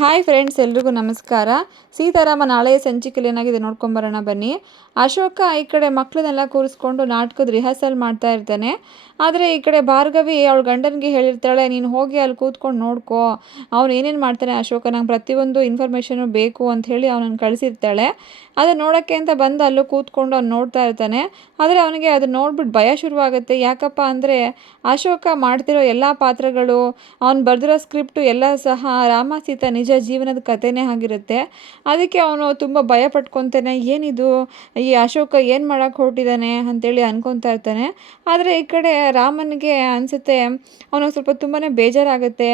Hi friends, ಎಲ್ರಿಗೂ ನಮಸ್ಕಾರ. ಸೀತಾರಾಮ ನಾಳೆಯ ಸಂಚಿಕೆಯಲ್ಲಿ ಏನಾಗಿದೆ ನೋಡ್ಕೊಂಬರೋಣ ಬನ್ನಿ. ಅಶೋಕ ಈ ಕಡೆ ಮಕ್ಕಳನ್ನೆಲ್ಲ ಕೂರಿಸ್ಕೊಂಡು ನಾಟಕದ ರಿಹರ್ಸಲ್ ಮಾಡ್ತಾ ಇರ್ತಾನೆ. ಆದರೆ ಈ ಕಡೆ ಭಾರ್ಗವಿ ಅವಳು ಗಂಡನಿಗೆ ಹೇಳಿರ್ತಾಳೆ, ನೀನು ಹೋಗಿ ಅಲ್ಲಿ ಕೂತ್ಕೊಂಡು ನೋಡ್ಕೋ. ಅವ್ನು ಏನೇನು ಮಾಡ್ತಾನೆ ಅಶೋಕ? ನಂಗೆ ಪ್ರತಿಯೊಂದು ಇನ್ಫಾರ್ಮೇಷನು ಬೇಕು ಅಂತ ಹೇಳಿ ಅವನನ್ನು ಕಳಿಸಿರ್ತಾಳೆ. ಅದು ನೋಡೋಕ್ಕೆ ಅಂತ ಬಂದು ಅಲ್ಲೂ ಕೂತ್ಕೊಂಡು ಅವ್ನು ನೋಡ್ತಾ ಇರ್ತಾನೆ. ಆದರೆ ಅವನಿಗೆ ಅದು ನೋಡ್ಬಿಟ್ಟು ಭಯ ಶುರುವಾಗುತ್ತೆ. ಯಾಕಪ್ಪ ಅಂದರೆ ಅಶೋಕ ಮಾಡ್ತಿರೋ ಎಲ್ಲ ಪಾತ್ರಗಳು, ಅವ್ನು ಬರೆದಿರೋ ಸ್ಕ್ರಿಪ್ಟು ಎಲ್ಲ ಸಹ ರಾಮ ಸೀತಾ ನಿಜ ಜೀವನದ ಕಥೆನೇ ಆಗಿರುತ್ತೆ. ಅದಕ್ಕೆ ಅವನು ತುಂಬ ಭಯ ಪಟ್ಕೊತಾನೆ, ಏನಿದು? ಈ ಅಶೋಕ ಏನು ಮಾಡೋಕ್ಕೆ ಹೊರಟಿದ್ದಾನೆ ಅಂತೇಳಿ ಅನ್ಕೊತಾ ಇರ್ತಾನೆ. ಆದರೆ ಈ ಕಡೆ ರಾಮನಿಗೆ ಅನಿಸುತ್ತೆ, ಅವನಿಗೆ ಸ್ವಲ್ಪ ತುಂಬಾ ಬೇಜಾರಾಗುತ್ತೆ.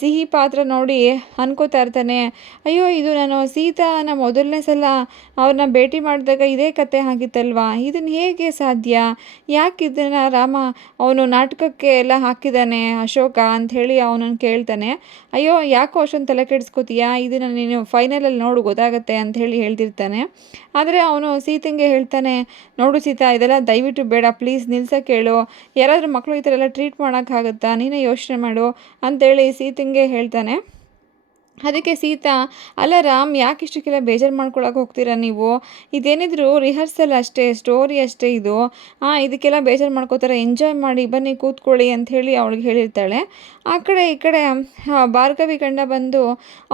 ಸಿಹಿ ಪಾತ್ರ ನೋಡಿ ಅನ್ಕೋತಾ ಇರ್ತಾನೆ. ಅಯ್ಯೋ, ಇದು ನಾನು ಸೀತಾನ ಮೊದಲನೇ ಸಲ ಅವ್ರನ್ನ ಭೇಟಿ ಮಾಡಿದಾಗ ಇದೇ ಕತೆ ಆಗಿತ್ತಲ್ವಾ? ಇದನ್ನು ಹೇಗೆ ಸಾಧ್ಯ? ಯಾಕೆ ಇದನ್ನು ರಾಮ ಅವನು ನಾಟಕಕ್ಕೆ ಎಲ್ಲ ಹಾಕಿದ್ದಾನೆ ಅಶೋಕ ಅಂಥೇಳಿ ಅವನನ್ನು ಕೇಳ್ತಾನೆ. ಅಯ್ಯೋ, ಯಾಕೋ ಅಷ್ಟೊಂದು ತಲೆ ಕೆಡಿಸ್ಕೋತೀಯಾ ಇದನ್ನು ನೀನು ಫೈನಲಲ್ಲಿ ನೋಡು, ಗೊತ್ತಾಗತ್ತೆ ಅಂತ ಹೇಳಿ ಹೇಳ್ತಿರ್ತಾನೆ. ಆದರೆ ಅವನು ಸೀತೆಗೆ ಹೇಳ್ತಾನೆ, ನೋಡು ಸೀತಾ, ಇದೆಲ್ಲ ದಯವಿಟ್ಟು ಬೇಡ ಪ್ಲೀಸ್ ನಿಲ್ಸಕ್ಕೆ ಹೇಳು ಯಾರಾದರೂ ಮಕ್ಕಳು ಈ ಥರ ಎಲ್ಲ ಟ್ರೀಟ್ ಮಾಡೋಕ್ಕಾಗುತ್ತಾ? ನೀನೇ ಯೋಚನೆ ಮಾಡು, ಅಂತೇಳಿ ಸೀತೆಗೆ ಹೇಳ್ತಾನೆ. ಅದಕ್ಕೆ ಸೀತಾ, ಅಲ್ಲ ರಾಮ್, ಯಾಕೆ ಇಷ್ಟಕ್ಕೆಲ್ಲ ಬೇಜಾರು ಮಾಡ್ಕೊಳಕ್ಕೆ ಹೋಗ್ತೀರಾ ನೀವು? ಇದೇನಿದ್ರು ರಿಹರ್ಸಲ್ ಅಷ್ಟೇ, ಸ್ಟೋರಿ ಅಷ್ಟೇ ಇದು. ಹಾಂ ಇದಕ್ಕೆಲ್ಲ ಬೇಜಾರು ಮಾಡ್ಕೋತಾರೆ, ಎಂಜಾಯ್ ಮಾಡಿ, ಬನ್ನಿ ಕೂತ್ಕೊಳ್ಳಿ ಅಂತ ಹೇಳಿ ಅವಳಿಗೆ ಹೇಳಿರ್ತಾಳೆ. ಆ ಕಡೆ, ಈ ಕಡೆ ಭಾರ್ಗವಿ ಕಂಡ ಬಂದು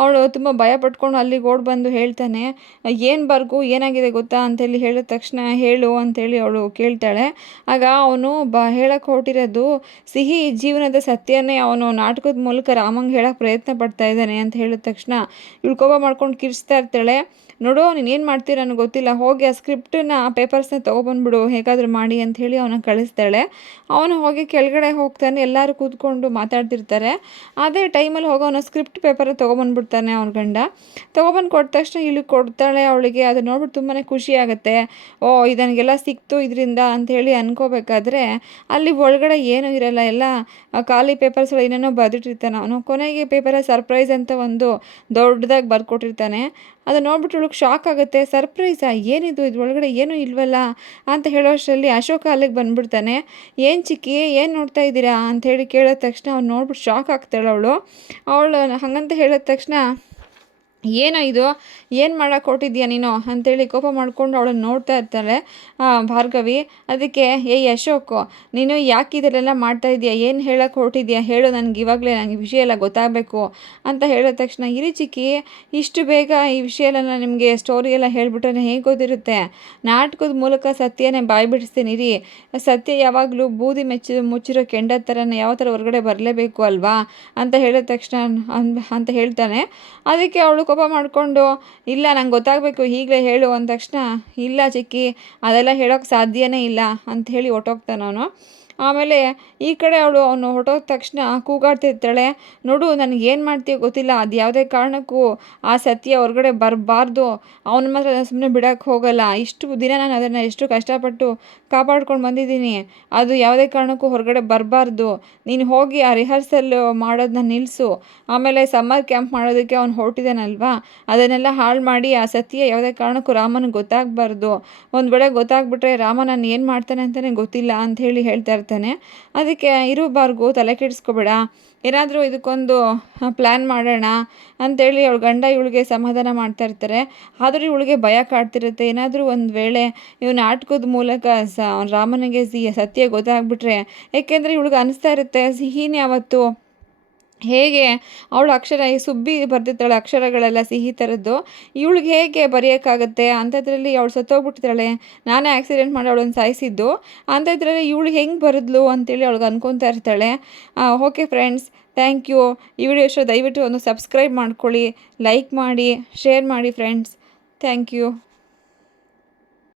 ಅವಳು ತುಂಬ ಭಯ ಪಟ್ಕೊಂಡು ಅಲ್ಲಿಗೆ ಓಡ್ ಬಂದು ಹೇಳ್ತಾನೆ, ಏನು ಬರ್ಗು ಏನಾಗಿದೆ ಗೊತ್ತಾ? ಅಂತೇಳಿ ಹೇಳಿದ ತಕ್ಷಣ, ಹೇಳು ಅಂತೇಳಿ ಅವಳು ಕೇಳ್ತಾಳೆ. ಆಗ ಅವನು ಬ ಹೇಳಕ್ಕೆ ಹೊರಟಿರೋದು, ಸಿಹಿ ಜೀವನದ ಸತ್ಯನೇ ಅವನು ನಾಟಕದ ಮೂಲಕ ರಾಮಂಗೆ ಹೇಳಕ್ಕೆ ಪ್ರಯತ್ನ ಪಡ್ತಾ ಇದ್ದಾನೆ ಅಂತ ಹೇಳಿದ ತಕ್ಷಣ ಇವಳು ಕೋಪ ಮಾಡ್ಕೊಂಡು ಕಿರಿಸ್ತಾ ಇರ್ತಾಳೆ. ನೋಡು, ನೀನು ಏನು ಮಾಡ್ತೀರ ನನಗೆ ಗೊತ್ತಿಲ್ಲ. ಹೋಗಿ ಆ ಸ್ಕ್ರಿಪ್ಟನ್ನ ಆ ಪೇಪರ್ಸ್ನ ತೊಗೊಬಂದ್ಬಿಡು. ಹೇಗಾದರೂ ಮಾಡಿ ಅಂತ ಹೇಳಿ ಅವನ ಕಳಿಸ್ತಾಳೆ. ಅವನು ಹೋಗಿ ಕೆಳಗಡೆ ಹೋಗ್ತಾನೆ. ಎಲ್ಲರೂ ಕೂತ್ಕೊಂಡು ಮಾತಾಡ್ತಿರ್ತಾರೆ. ಅದೇ ಟೈಮಲ್ಲಿ ಹೋಗೋ ಅವನ ಸ್ಕ್ರಿಪ್ಟ್ ಪೇಪರ್ ತೊಗೊಬಂದ್ಬಿಡ್ತಾನೆ ಅವನ ಗಂಡ. ತೊಗೊಬಂದು ಕೊಟ್ಟ ತಕ್ಷಣ ಇಲ್ಲಿ ಕೊಡ್ತಾಳೆ ಅವಳಿಗೆ. ಅದು ನೋಡ್ಬಿಟ್ಟು ತುಂಬಾ ಖುಷಿ ಆಗುತ್ತೆ. ಓ ಇದನಗೆಲ್ಲ ಸಿಕ್ತು ಇದರಿಂದ ಅಂಥೇಳಿ ಅನ್ಕೋಬೇಕಾದ್ರೆ ಅಲ್ಲಿ ಒಳಗಡೆ ಏನೂ ಇರಲ್ಲ. ಎಲ್ಲ ಖಾಲಿ ಪೇಪರ್ಸ್ಗಳು ಏನೇನೋ ಬದಿಟ್ಟಿರ್ತಾನೆ ಅವನು ಕೊನೆಗೆ ಪೇಪರ ಸರ್ಪ್ರೈಸ್ ಅಂತ ಒಂದು ದೊಡ್ಡದಾಗಿ ಬರ್ಕೊಟ್ಟಿರ್ತಾನೆ. ಅದು ನೋಡ್ಬಿಟ್ಟು ಅವಳಿಗೆ ಶಾಕ್ ಆಗುತ್ತೆ. ಸರ್ಪ್ರೈಸಾ ಏನಿದು? ಇದ್ರೊಳಗಡೆ ಏನೂ ಇಲ್ವಲ್ಲ? ಅಂತ ಹೇಳೋಷ್ಟರಲ್ಲಿ ಅಶೋಕ ಅಲ್ಲಿಗೆ ಬಂದ್ಬಿಡ್ತಾನೆ. ಏನು ಚಿಕ್ಕಿ, ಏನು ನೋಡ್ತಾ ಇದ್ದೀರಾ? ಹೇಳಿ ಕೇಳಿದ ತಕ್ಷಣ ಅವ್ನು ನೋಡ್ಬಿಟ್ಟು ಶಾಕ್ ಆಗ್ತಾಳೆ ಅವಳು. ಅವಳು ಹಾಗಂತ ಹೇಳಿದ ತಕ್ಷಣ ಏನೋ ಇದು? ಏನು ಮಾಡೋಕೆ ಹೊರಟಿದ್ಯಾ ನೀನು? ಅಂತೇಳಿ ಕೋಪ ಮಾಡ್ಕೊಂಡು ಅವಳನ್ನು ನೋಡ್ತಾ ಇರ್ತಾಳೆ ಭಾರ್ಗವಿ. ಅದಕ್ಕೆ, ಏ, ಅಶೋಕ್, ನೀನು ಯಾಕೆ ಇದರೆಲ್ಲ ಮಾಡ್ತಾ ಇದ್ದೀಯ ಏನು ಹೇಳೋಕೆ ಹೊರಟಿದ್ಯಾ? ಹೇಳು ನನಗೆ, ಇವಾಗಲೇ ನನಗೆ ವಿಷಯ ಎಲ್ಲ ಗೊತ್ತಾಗಬೇಕು. ಅಂತ ಹೇಳಿದ ತಕ್ಷಣ, ಇರಿ ಚಿಕ್ಕಿ, ಇಷ್ಟು ಬೇಗ ಈ ವಿಷಯ ಎಲ್ಲ ನಿಮಗೆ ಸ್ಟೋರಿ ಎಲ್ಲ ಹೇಳ್ಬಿಟ್ರೆ ಹೇಗೆ ಗೊತ್ತಿರುತ್ತೆ? ನಾಟಕದ ಮೂಲಕ ಸತ್ಯನೇ ಬಾಯಿ ಬಿಡಿಸ್ತೀನಿ, ಇರಿ. ಸತ್ಯ ಯಾವಾಗಲೂ ಬೂದಿ ಮೆಚ್ಚಿ, ಮುಚ್ಚಿರೋ ಕೆಂಡ ಥರನೇ ಯಾವ ಥರ ಹೊರಗಡೆ ಬರಲೇಬೇಕು ಅಲ್ವಾ? ಅಂತ ಹೇಳಿದ ತಕ್ಷಣ ಅಂತ ಹೇಳ್ತಾನೆ. ಅದಕ್ಕೆ ಅವಳು ಕೋಪ ಮಾಡಿಕೊಂಡು, ಇಲ್ಲ, ನಂಗೆ ಗೊತ್ತಾಗಬೇಕು, ಈಗಲೇ ಹೇಳು ಅಂದ ತಕ್ಷಣ, ಇಲ್ಲ ಚಿಕ್ಕಿ, ಅದೆಲ್ಲ ಹೇಳೋಕ್ಕೆ ಸಾಧ್ಯನೇ ಇಲ್ಲ ಅಂತ ಹೇಳಿ ಹೊರ್ಟೋಗ್ತಾನೆ ಅವನು ಆಮೇಲೆ ಈ ಕಡೆ ಅವಳು ಅವನು ಹೊರಟೋದ ತಕ್ಷಣ ಕೂಗಾಡ್ತಿರ್ತಾಳೆ, ನೋಡು ನನಗೆ ಏನು ಮಾಡ್ತೀಯೋ ಗೊತ್ತಿಲ್ಲ, ಅದು ಯಾವುದೇ ಕಾರಣಕ್ಕೂ ಆ ಸತ್ಯ ಹೊರಗಡೆ ಬರಬಾರ್ದು. ಅವನ ಮಾತ್ರ ಸುಮ್ಮನೆ ಬಿಡೋಕ್ಕೆ ಹೋಗಲ್ಲ. ಇಷ್ಟು ದಿನ ನಾನು ಅದನ್ನು ಎಷ್ಟು ಕಷ್ಟಪಟ್ಟು ಕಾಪಾಡ್ಕೊಂಡು ಬಂದಿದ್ದೀನಿ. ಅದು ಯಾವುದೇ ಕಾರಣಕ್ಕೂ ಹೊರಗಡೆ ಬರಬಾರ್ದು. ನೀನು ಹೋಗಿ ಆ ರಿಹರ್ಸಲ್ ಮಾಡೋದನ್ನ ನಿಲ್ಲಿಸು ಆಮೇಲೆ ಸಮ್ಮರ್ ಕ್ಯಾಂಪ್ ಮಾಡೋದಕ್ಕೆ ಅವ್ನು ಹೊರಟಿದ್ದಾನಲ್ವಾ ಅದನ್ನೆಲ್ಲ ಹಾಳು ಮಾಡಿ ಆ ಸತ್ಯ ಯಾವುದೇ ಕಾರಣಕ್ಕೂ ರಾಮನಿಗೆ ಗೊತ್ತಾಗಬಾರ್ದು. ಒಂದು ವೇಳೆ ಗೊತ್ತಾಗ್ಬಿಟ್ರೆ ರಾಮ ನಾನು ಏನು ಮಾಡ್ತಾನೆ ಅಂತಲೇ ಗೊತ್ತಿಲ್ಲ ಅಂತ ಹೇಳಿ ಹೇಳ್ತಾ ಇರ್ತಾನೆ ಅದಕ್ಕೆ ಇರಬಾರ್ಗು ತಲೆ ಕೆಡಿಸ್ಕೋಬೇಡ. ಏನಾದರೂ ಇದಕ್ಕೊಂದು ಪ್ಲ್ಯಾನ್ ಮಾಡೋಣ ಅಂತೇಳಿ ಅವಳ ಗಂಡ ಇವಳಿಗೆ ಸಮಾಧಾನ ಮಾಡ್ತಾ ಇರ್ತಾರೆ. ಆದರೂ ಇವಳಿಗೆ ಭಯ ಕಾಡ್ತಿರುತ್ತೆ. ಏನಾದರೂ ಒಂದು ವೇಳೆ ಇವ್ ನಾಟಕದ ಮೂಲಕ ಸ ರಾಮನಿಗೆ ಸಿ, ಸತ್ಯ ಗೊತ್ತಾಗ್ಬಿಟ್ರೆ, ಏಕೆಂದರೆ ಇವಳಿಗೆ ಅನಿಸ್ತಾ ಇರುತ್ತೆ, ಸಿಹಿನೇ ಅವತ್ತು ಹೇಗೆ ಅವಳು ಅಕ್ಷರ, ಈ ಸುಬ್ಬಿ ಬರ್ದಿರ್ತಾಳೆ ಅಕ್ಷರಗಳೆಲ್ಲ ಸಿಹಿ ಥರದ್ದು ಇವಳಿಗೆ ಹೇಗೆ ಬರೆಯೋಕ್ಕಾಗತ್ತೆ? ಅಂಥದ್ರಲ್ಲಿ ಅವಳು ಸತ್ತೋಗ್ಬಿಟ್ಟಿದ್ದಾಳೆ. ನಾನೇ ಆಕ್ಸಿಡೆಂಟ್ ಮಾಡಿ ಅವಳನ್ನು ಸಾಯಿಸಿದ್ದು. ಅಂಥದ್ರಲ್ಲಿ ಇವಳು ಹೆಂಗೆ ಬರೆದ್ಲು ಅಂತೇಳಿ ಅವಳಿಗೆ ಅನ್ಕೊತಾ ಇರ್ತಾಳೆ. ಓಕೆ ಫ್ರೆಂಡ್ಸ್ ಥ್ಯಾಂಕ್ ಯು ಈ ವಿಡಿಯೋ ಇಷ್ಟ, ದಯವಿಟ್ಟು ಒಂದು ಸಬ್ಸ್ಕ್ರೈಬ್ ಮಾಡ್ಕೊಳ್ಳಿ. ಲೈಕ್ ಮಾಡಿ ಶೇರ್ ಮಾಡಿ ಫ್ರೆಂಡ್ಸ್ ಥ್ಯಾಂಕ್ ಯು